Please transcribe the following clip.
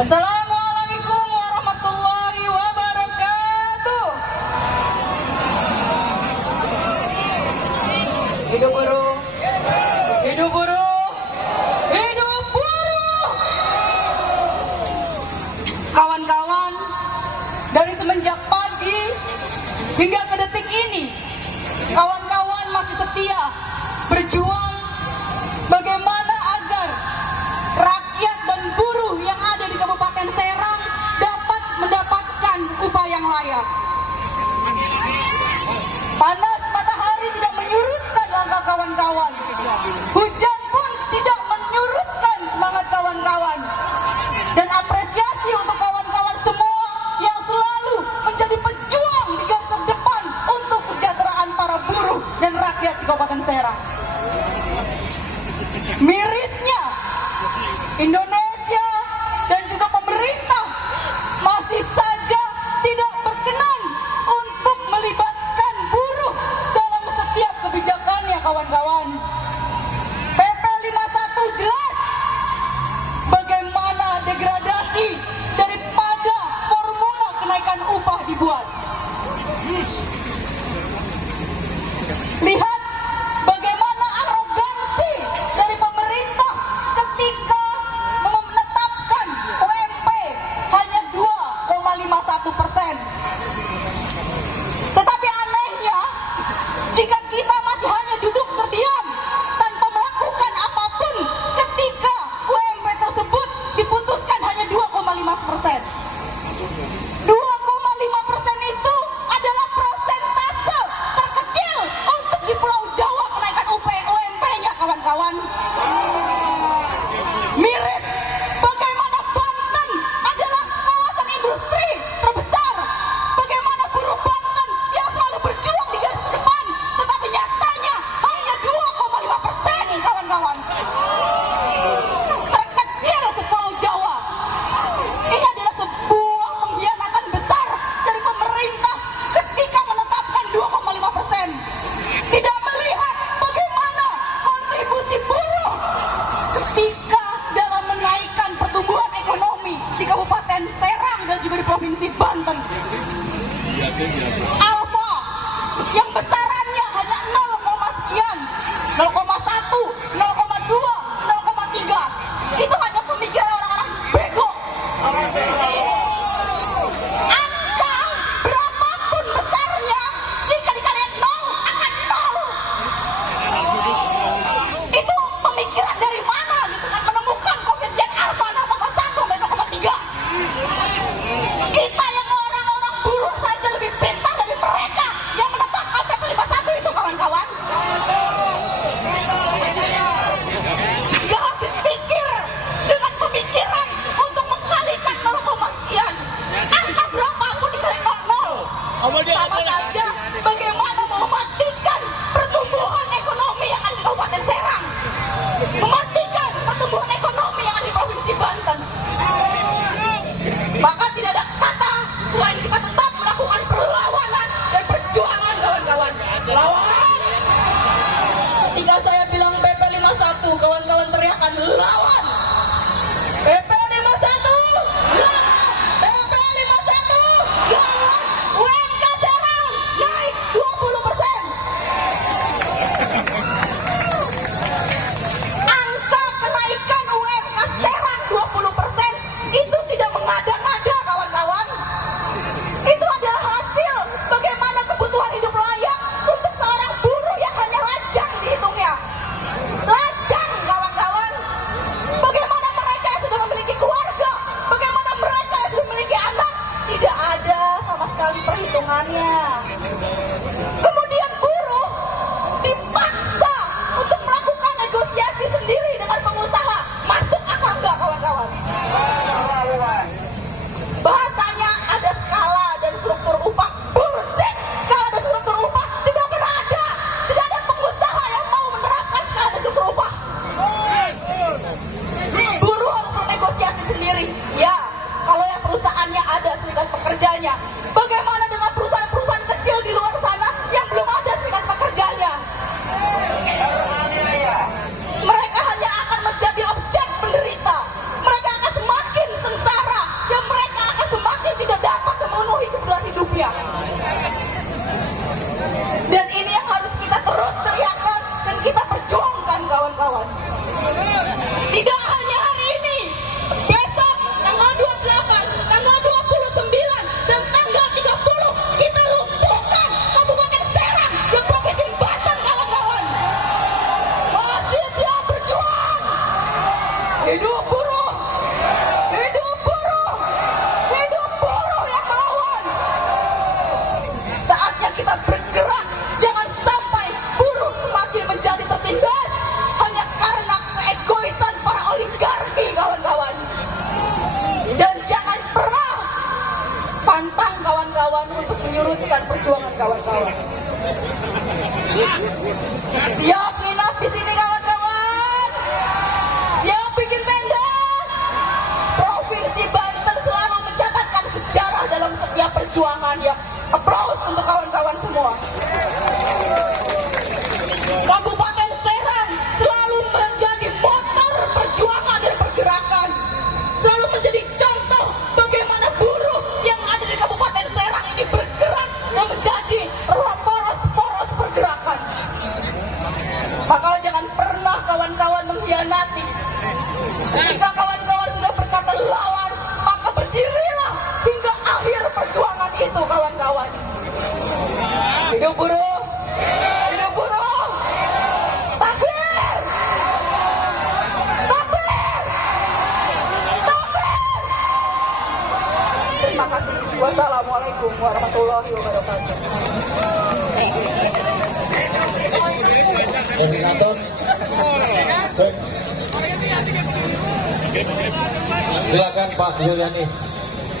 Assalamualaikum warahmatullahi wabarakatuh. Hidup buruh, hidup buruh, hidup buruh. Kawan-kawan, dari semenjak pagi hingga ke detik ini, kawan-kawan masih setia berjuang bagaimana agar rakyat dan buruh yang ada di Kabupaten Serang dapat mendapatkan upah yang layak. Panas matahari tidak menyurutkan langkah kawan-kawan. Hujan pun tidak menyurutkan semangat kawan-kawan. Dan apresiasi untuk kawan-kawan semua yang selalu menjadi pejuang di garis terdepan untuk kesejahteraan para buruh dan rakyat di Kabupaten Serang. Mirisnya, Indonesia dan juga pemerintah masih saja tidak berkenan untuk melibatkan buruh dalam setiap kebijakannya, kawan-kawan. PP 51 jelas bagaimana degradasi daripada formula kenaikan upah dibuat. Lihat bagaimana arogansi dari pemerintah ketika menetapkan UMP hanya 2,51%. Tetapi anehnya, jika kita masih hanya duduk terdiam tanpa melakukan apapun ketika UMP tersebut diputuskan hanya 2,5%. 2,5% itu adalah persentase terkecil untuk di Pulau Jawa kenaikan UMP-nya, kawan-kawan. Miris bagaimana Banten adalah kawasan industri terbesar, bagaimana buruh Banten yang selalu berjuang di garis terdepan, tetapi nyatanya hanya 2,5%, kawan-kawan. Terkecil se-Pulau Jawa. Ini adalah sebuah pengkhianatan besar dari pemerintah ketika menetapkan 2,5%. Tidak melihat bagaimana kontribusi buruh ketika dalam menaikkan pertumbuhan ekonomi di Kabupaten Serang dan juga di Provinsi Banten. Alfa yang besarannya hanya 0, sekian, 0,1, 0,2, 0,3. Itu hanya pemikiran orang-orang bego. Angka berapapun besarnya, jika dikalikan 0 akan 0. Itu pemikiran dari mana gitu kan, menemukan koefisien alfa 0,1 dan 0,3. Kita yang orang-orang buruh saja lebih pintar dari mereka yang menetapkan PP 51 itu, kawan-kawan. Gak habis pikir dengan pemikiran untuk mengkalikan 0, sekian. Angka berapapun dikali 0. Sama saja bagaimana mematikan pertumbuhan ekonomi yang ada di Kabupaten Serang, mematikan pertumbuhan ekonomi yang ada di Provinsi Banten. Maka tidak ada kata selain kita tetap melakukan perlawanan dan perjuangan, kawan-kawan. Lawan! Ketika saya bilang PP 51, kawan-kawan teriakan lawan. PP 51, lawan. PP 51, lawan. UMK Serang naik 20%. Angka kenaikan UMK Serang 20% itu tidak mengada-ngada, kawan-kawan. Itu adalah hasil bagaimana kebutuhan hidup layak untuk seorang buruh yang hanya lajang dihitungnya. Lajang, kawan-kawan. Tidak hanya hari ini, besok tanggal 28, tanggal 29, dan tanggal 30 kita lumpuhkan Kabupaten Serang dan Provinsi Banten, kawan-kawan. Mahasiswa berjuang. Hidup buruh. Hidup buruh. Hidup buruh yang melawan. Saatnya kita bergerak. Jangan sampai buruh semakin menjadi tertindas hanya karena keegoisan para oligarki, kawan-kawan. Dan jangan pernah pantang, kawan-kawan, untuk menyurutkan perjuangan kawan-kawan. Siap nginap di sini, kawan-kawan? Siap bikin tenda? Provinsi Banten selalu mencatatkan sejarah dalam setiap perjuangannya. Aplaus untuk kawan-kawan semua. Kabupaten Serang selalu menjadi motor perjuangan dan pergerakan. Selalu menjadi contoh bagaimana buruh yang ada di Kabupaten Serang ini bergerak dan menjadi poros-poros pergerakan. Maka jangan pernah kawan-kawan mengkhianati. Ketika kawan-kawan sudah berkata lawan, maka berdirilah hingga akhir perjuangan itu, kawan-kawan. Hidup buruh! Hidup buruh! Takbir! Takbir! Takbir! Terima kasih. Wassalamualaikum warahmatullahi wabarakatuh. Koordinator. Silakan Pak Yuliani.